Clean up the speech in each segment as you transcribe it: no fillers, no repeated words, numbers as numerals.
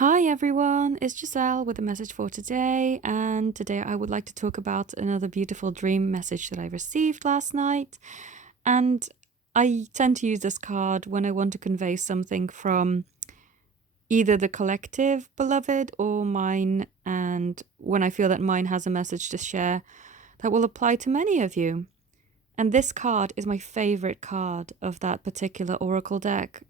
Hi everyone, it's Giselle with a message for today, and today I would like to talk about another beautiful dream message that I received last night. And I tend to use this card when I want to convey something from either the collective beloved or mine, and when I feel that mine has a message to share that will apply to many of you. And this card is my favorite card of that particular oracle deck.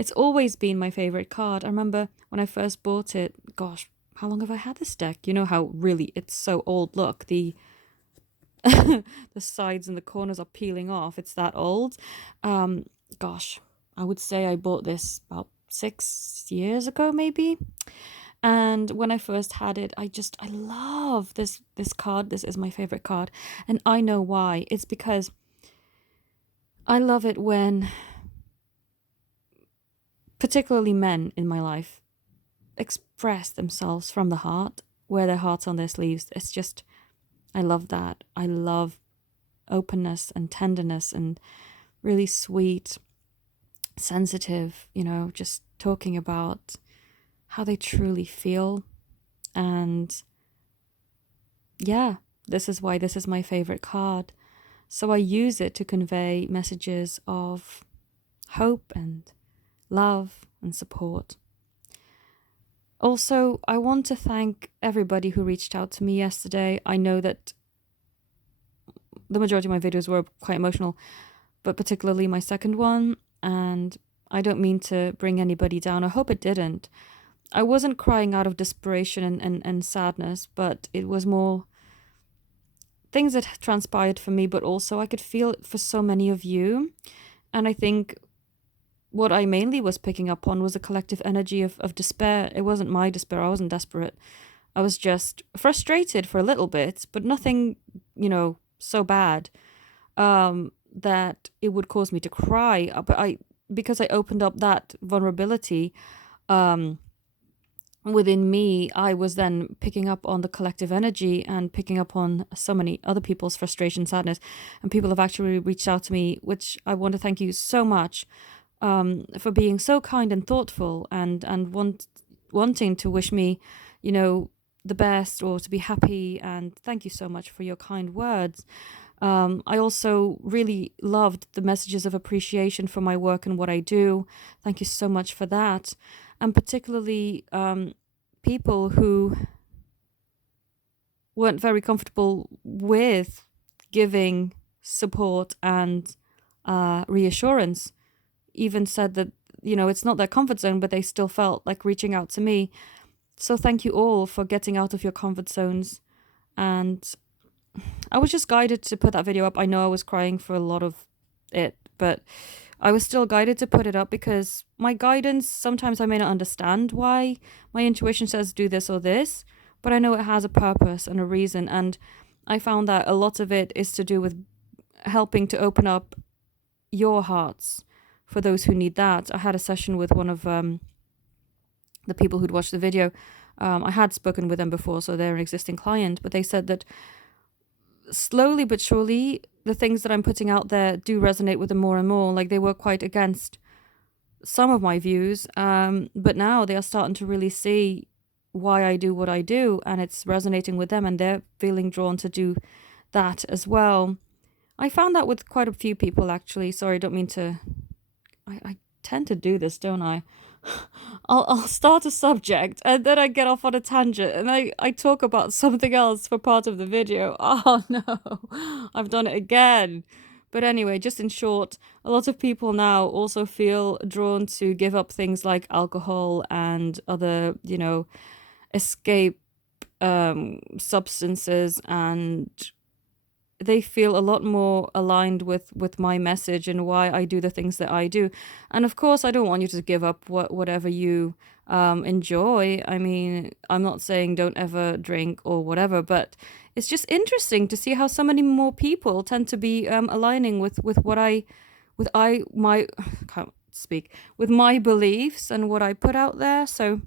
It's always been my favorite card. I remember when I first bought it, gosh, how long have I had this deck? You know how really it's so old. Look, the the sides and the corners are peeling off. It's that old. Um, gosh, I would say I bought this about 6 years ago, maybe. And when I first had it, I love this card. This is my favorite card, and I know why. It's because I love it when, particularly men in my life, express themselves from the heart, wear their hearts on their sleeves. It's just, I love that. I love openness and tenderness and really sweet, sensitive, just talking about how they truly feel. And yeah, this is why this is my favorite card. So I use it to convey messages of hope and love and support. Also, I want to thank everybody who reached out to me yesterday. I know that the majority of my videos were quite emotional, but particularly my second one. And I don't mean to bring anybody down. I hope it didn't. I wasn't crying out of desperation and sadness, but it was more things that transpired for me, but also I could feel it for so many of you. And I think what I mainly was picking up on was a collective energy of despair. It wasn't my despair. I wasn't desperate. I was just frustrated for a little bit, but nothing, so bad that it would cause me to cry. But because I opened up that vulnerability within me, I was then picking up on the collective energy and picking up on so many other people's frustration, sadness, and people have actually reached out to me, which I want to thank you so much for being so kind and thoughtful and wanting to wish me, the best or to be happy. And thank you so much for your kind words. I also really loved the messages of appreciation for my work and what I do. Thank you so much for that. And particularly people who weren't very comfortable with giving support and reassurance, even said that, it's not their comfort zone, but they still felt like reaching out to me. So thank you all for getting out of your comfort zones. And I was just guided to put that video up. I know I was crying for a lot of it, but I was still guided to put it up because my guidance, sometimes I may not understand why my intuition says do this or this, but I know it has a purpose and a reason. And I found that a lot of it is to do with helping to open up your hearts for those who need that. I had a session with one of the people who'd watched the video. I had spoken with them before, so they're an existing client, but they said that slowly but surely, the things that I'm putting out there do resonate with them more and more. Like, they were quite against some of my views, but now they are starting to really see why I do what I do, and it's resonating with them, and they're feeling drawn to do that as well. I found that with quite a few people, actually. Sorry, I don't mean to. I tend to do this, don't I? I'll start a subject and then I get off on a tangent and I talk about something else for part of the video. Oh no, I've done it again. But anyway, just in short, a lot of people now also feel drawn to give up things like alcohol and other, escape substances, and they feel a lot more aligned with my message and why I do the things that I do. And of course, I don't want you to give up whatever you enjoy. I mean, I'm not saying don't ever drink or whatever, but it's just interesting to see how so many more people tend to be aligning with what I with I my can't speak with my beliefs and what I put out there. So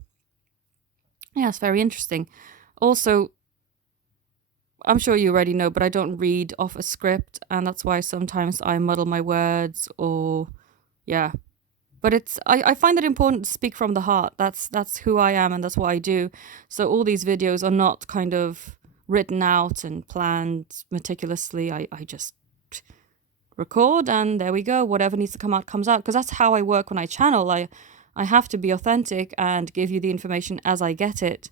yeah, it's very interesting. Also, I'm sure you already know, but I don't read off a script, and that's why sometimes I muddle my words or, yeah. But I find it important to speak from the heart. That's who I am and that's what I do. So all these videos are not kind of written out and planned meticulously. I just record and there we go. Whatever needs to come out comes out, because that's how I work when I channel. I have to be authentic and give you the information as I get it.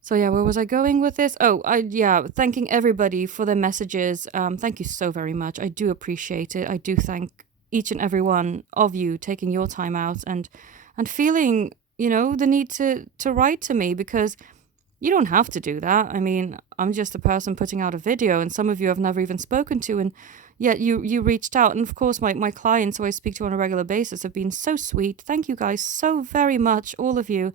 So yeah, where was I going with this? Oh, thanking everybody for their messages. Thank you so very much. I do appreciate it. I do thank each and every one of you taking your time out and feeling, the need to write to me, because you don't have to do that. I mean, I'm just a person putting out a video, and some of you I've never even spoken to, and yet you reached out. And of course, my clients who I speak to on a regular basis have been so sweet. Thank you guys so very much, all of you.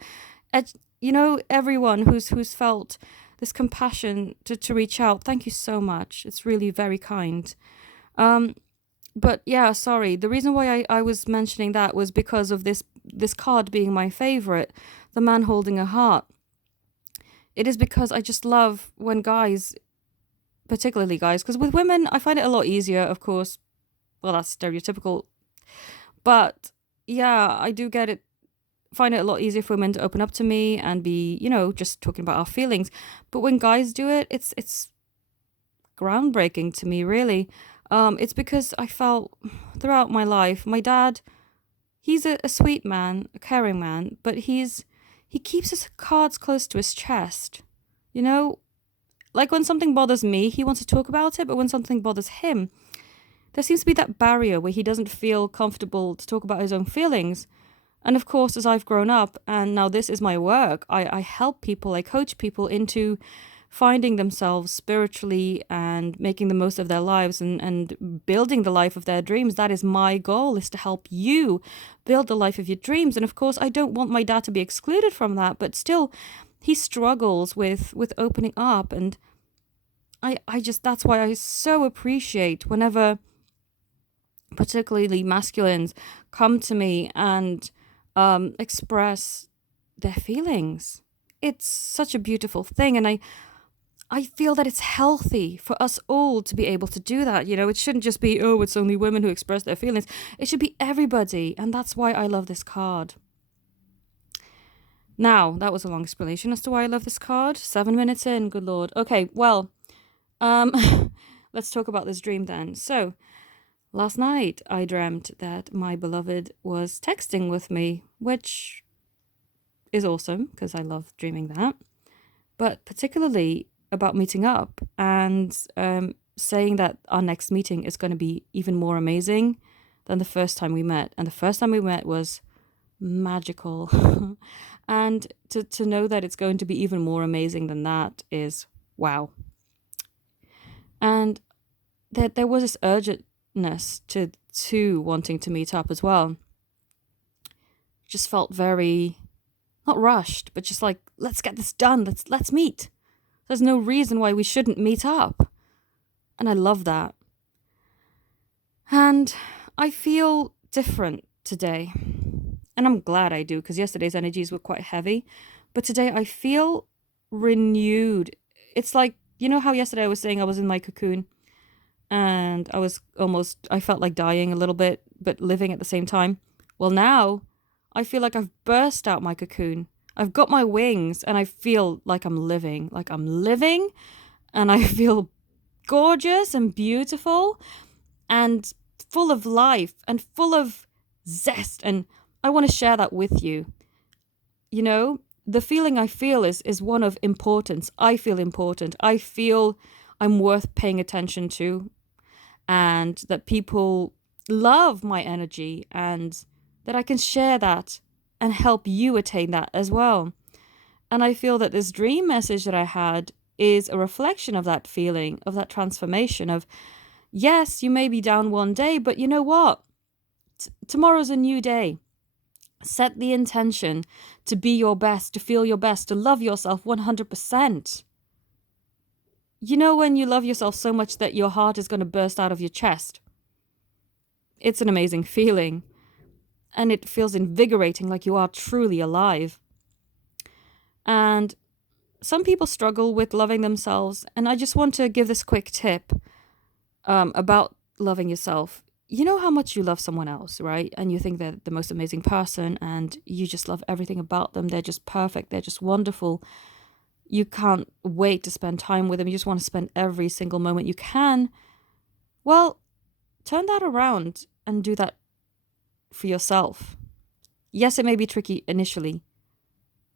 Everyone who's felt this compassion to reach out. Thank you so much. It's really very kind. But yeah, sorry. The reason why I was mentioning that was because of this card being my favorite, the man holding a heart. It is because I just love when guys, particularly guys, because with women, I find it a lot easier, of course. Well, that's stereotypical. But yeah, I do find it a lot easier for women to open up to me and be, just talking about our feelings. But when guys do it, it's groundbreaking to me, really. It's because I felt throughout my life, my dad, he's a sweet man, a caring man, but he keeps his cards close to his chest. Like when something bothers me, he wants to talk about it, but when something bothers him, there seems to be that barrier where he doesn't feel comfortable to talk about his own feelings. And of course, as I've grown up, and now this is my work, I help people, I coach people into finding themselves spiritually and making the most of their lives and building the life of their dreams. That is my goal, is to help you build the life of your dreams. And of course, I don't want my dad to be excluded from that, but still, he struggles with opening up. And that's why I so appreciate whenever particularly masculines come to me and express their feelings. It's such a beautiful thing, and I feel that it's healthy for us all to be able to do that. It shouldn't just be, oh, it's only women who express their feelings. It should be everybody, and that's why I love this card. Now, that was a long explanation as to why I love this card. 7 minutes in, good Lord. Okay, well, let's talk about this dream then. So, last night, I dreamt that my beloved was texting with me, which is awesome because I love dreaming that. But particularly about meeting up and saying that our next meeting is going to be even more amazing than the first time we met. And the first time we met was magical. And to know that it's going to be even more amazing than that is wow. And that there was this urgentness to wanting to meet up as well. Just felt very, not rushed, but just like, let's get this done. Let's meet. There's no reason why we shouldn't meet up. And I love that. And I feel different today. And I'm glad I do, because yesterday's energies were quite heavy. But today I feel renewed. It's like, how yesterday I was saying I was in my cocoon and I felt like dying a little bit, but living at the same time. Well, now I feel like I've burst out my cocoon. I've got my wings and I feel like I'm living, and I feel gorgeous and beautiful and full of life and full of zest. And I want to share that with you. The feeling I feel is one of importance. I feel important. I feel I'm worth paying attention to, and that people love my energy, and that I can share that and help you attain that as well. And I feel that this dream message that I had is a reflection of that feeling, of that transformation of, yes, you may be down one day, but you know what? Tomorrow's a new day. Set the intention to be your best, to feel your best, to love yourself 100%. When you love yourself so much that your heart is going to burst out of your chest. It's an amazing feeling. And it feels invigorating, like you are truly alive. And some people struggle with loving themselves. And I just want to give this quick tip about loving yourself. you know how much you love someone else, right? And you think they're the most amazing person and you just love everything about them. They're just perfect. They're just wonderful. You can't wait to spend time with them. You just want to spend every single moment you can. Well, turn that around and do that for yourself. Yes, it may be tricky initially,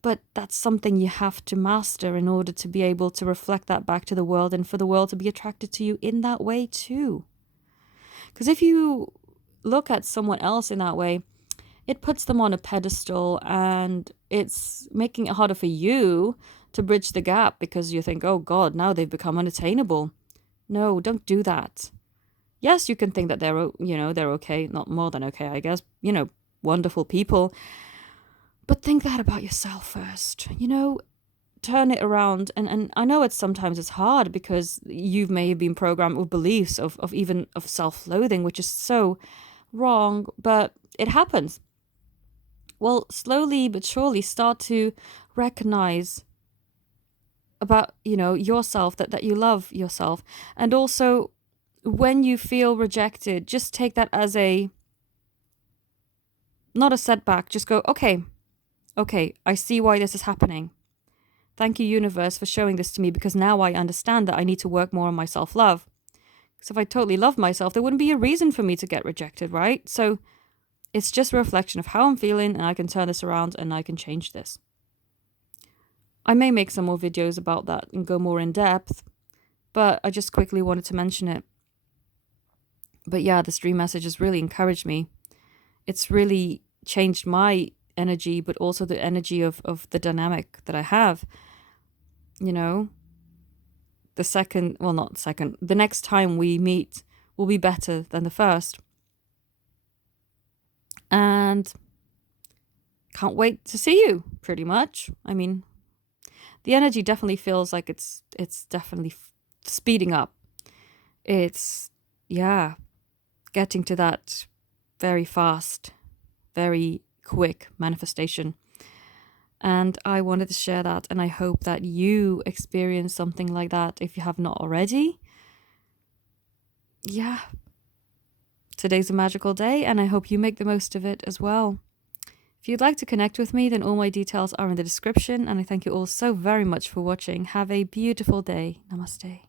but that's something you have to master in order to be able to reflect that back to the world and for the world to be attracted to you in that way too. Because if you look at someone else in that way, it puts them on a pedestal and it's making it harder for you to bridge the gap because you think, oh God, now they've become unattainable. No, don't do that. Yes, you can think that they're okay, not more than okay, I guess, wonderful people. But think that about yourself first, turn it around. And I know sometimes it's hard because you may have been programmed with beliefs of self-loathing, which is so wrong, but it happens. Well, slowly but surely start to recognize about, yourself, that you love yourself. And also when you feel rejected, just take that as not a setback. Just go, okay, I see why this is happening. Thank you, universe, for showing this to me because now I understand that I need to work more on my self-love. Because if I totally love myself, there wouldn't be a reason for me to get rejected, right? So it's just a reflection of how I'm feeling and I can turn this around and I can change this. I may make some more videos about that and go more in depth, but I just quickly wanted to mention it. But yeah, this dream message has really encouraged me. It's really changed my energy, but also the energy of the dynamic that I have. The next time we meet will be better than the first. And can't wait to see you, pretty much. I mean, the energy definitely feels like it's definitely speeding up. It's, getting to that very fast, very quick manifestation. And I wanted to share that, and I hope that you experience something like that if you have not already. Yeah. Today's a magical day, and I hope you make the most of it as well. If you'd like to connect with me, then all my details are in the description, and I thank you all so very much for watching. Have a beautiful day. Namaste.